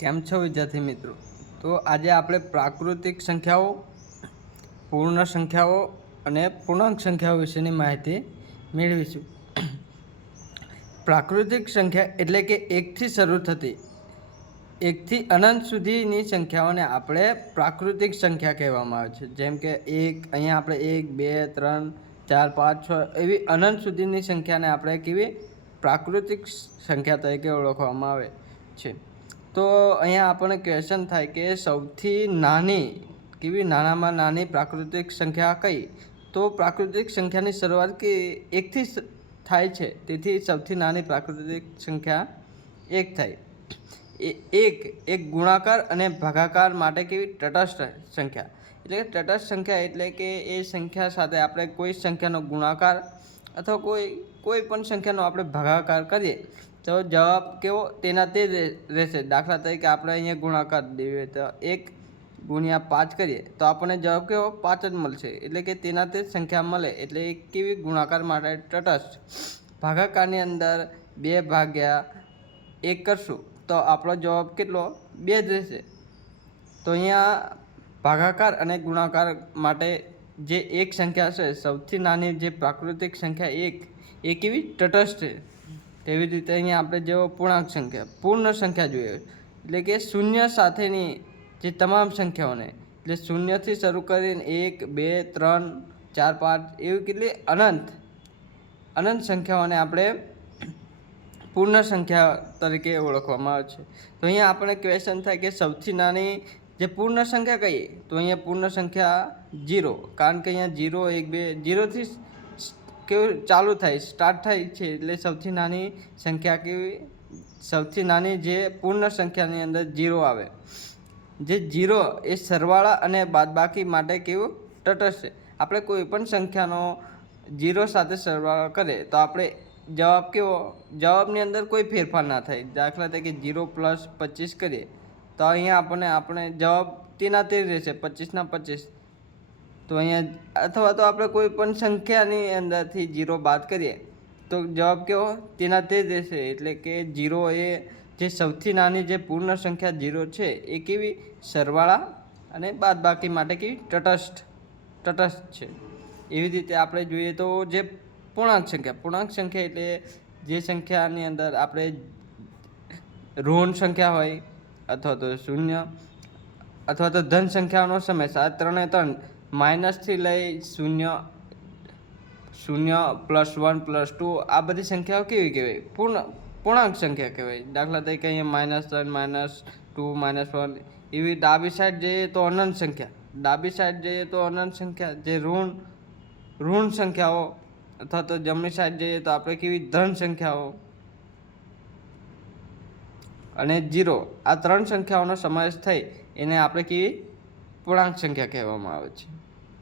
કેમ છો વિદ્યાર્થી મિત્રો? તો આજે આપણે પ્રાકૃતિક સંખ્યાઓ, પૂર્ણ સંખ્યાઓ અને પૂર્ણાંક સંખ્યાઓ વિશેની માહિતી મેળવીશું. પ્રાકૃતિક સંખ્યા એટલે કે એકથી શરૂ થતી એકથી અનંત સુધીની સંખ્યાઓને આપણે પ્રાકૃતિક સંખ્યા કહેવામાં આવે છે. જેમ કે અહીંયા આપણે 1, 2, 3, 4, 5, 6 એવી અનંત સુધીની સંખ્યાને આપણે કેવી પ્રાકૃતિક સંખ્યા તરીકે ઓળખવામાં આવે છે. તો અહીંયા આપણને ક્વેશ્ચન થાય કે સૌથી નાની નાનામાં નાની પ્રાકૃતિક સંખ્યા કઈ? તો પ્રાકૃતિક સંખ્યાની શરૂઆત કે એકથી થાય છે, તેથી સૌથી નાની પ્રાકૃતિક સંખ્યા 1 થાય. એક ગુણાકાર અને ભાગાકાર માટે કેવી તટસ્થ સંખ્યા, એટલે કે તટસ્થ સંખ્યા એટલે કે એ સંખ્યા સાથે આપણે કોઈ સંખ્યાનો ગુણાકાર અથવા કોઈ પણ સંખ્યાનો આપણે ભાગાકાર કરીએ તો જવાબ કેવો તેના તે જ રહેશે. દાખલા તરીકે આપણે અહીંયા ગુણાકાર દઈએ તો 1 ગુણ્યા 5 કરીએ તો આપણને જવાબ કેવો 5 જ મળશે, એટલે કે તેના તે જ સંખ્યા મળે, એટલે એ કેવી ગુણાકાર માટે તટસ્થ. ભાગાકારની અંદર 2 ભાગ્યા 1 કરશું તો આપણો જવાબ કેટલો 2 જ રહેશે. તો અહીંયા ભાગાકાર અને ગુણાકાર માટે જે એક સંખ્યા છે, સૌથી નાની જે પ્રાકૃતિક સંખ્યા 1 એ કેવી તટસ્થ છે. તેવી રીતે અહીંયા આપણે જેવો પૂર્ણાંક સંખ્યા, પૂર્ણ સંખ્યા જોઈએ, એટલે કે શૂન્ય સાથેની જે તમામ સંખ્યાઓને, એટલે શૂન્યથી શરૂ કરીને 1, 2, 3, 4, 5 એવી કેટલી અનંત સંખ્યાઓને આપણે પૂર્ણ સંખ્યા તરીકે ઓળખવામાં આવે છે. તો અહીંયા આપણે ક્વેશ્ચન થાય કે સૌથી નાની જે પૂર્ણ સંખ્યા કહીએ તો અહીંયા પૂર્ણ સંખ્યા 0, કારણ કે અહીંયા 0, 1, 2 0થી કેવું ચાલુ થાય, સ્ટાર્ટ થાય છે, એટલે સૌથી નાની સંખ્યા કેવી, સૌથી નાની જે પૂર્ણ સંખ્યાની અંદર 0 આવે. જે 0 એ સરવાળા અને બાદબાકી માટે કેવું તટસ્થ છે. આપણે કોઈ પણ સંખ્યાનો 0 સાથે સરવાળો કરીએ તો આપણે જવાબ કેવો, જવાબની અંદર કોઈ ફેરફાર ના થાય. દાખલા તરીકે 0 + 25 કરીએ તો અહીંયા આપણે જવાબ તેના તે રહેશે, 25 ના 25. તો અહીંયા અથવા તો આપણે કોઈ પણ સંખ્યાની અંદરથી 0 બાદ કરીએ તો જવાબ કેવો તેના તે જ રહેશે, એટલે કે 0 એ જે સૌથી નાની જે પૂર્ણ સંખ્યા 0 છે એ કેવી સરવાળા અને બાદબાકી માટે કેવી તટસ્થ છે. એવી રીતે આપણે જોઈએ તો જે પૂર્ણાંક સંખ્યા એટલે જે સંખ્યાની અંદર આપણે ઋણ સંખ્યા હોય અથવા તો શૂન્ય અથવા તો ધન સંખ્યાઓનો સમય, આ 3 એ 3 માઇનસથી લઈ 0, 0 +1 +2 આ બધી સંખ્યાઓ કેવી કહેવાય પૂર્ણાંક સંખ્યા કહેવાય. દાખલા તરીકે અહીંયા -3, -2, -1 એવી ડાબી સાઈડ જઈએ તો અનંત સંખ્યા, જે ઋણ સંખ્યાઓ, અથવા તો જમણી સાઈડ જઈએ તો આપણે કેવી ધન સંખ્યાઓ અને 0 આ 3 સંખ્યાઓનો સમાવેશ થઈ એને આપણે કેવી પૂર્ણાંક સંખ્યા કહેવામાં આવે છે.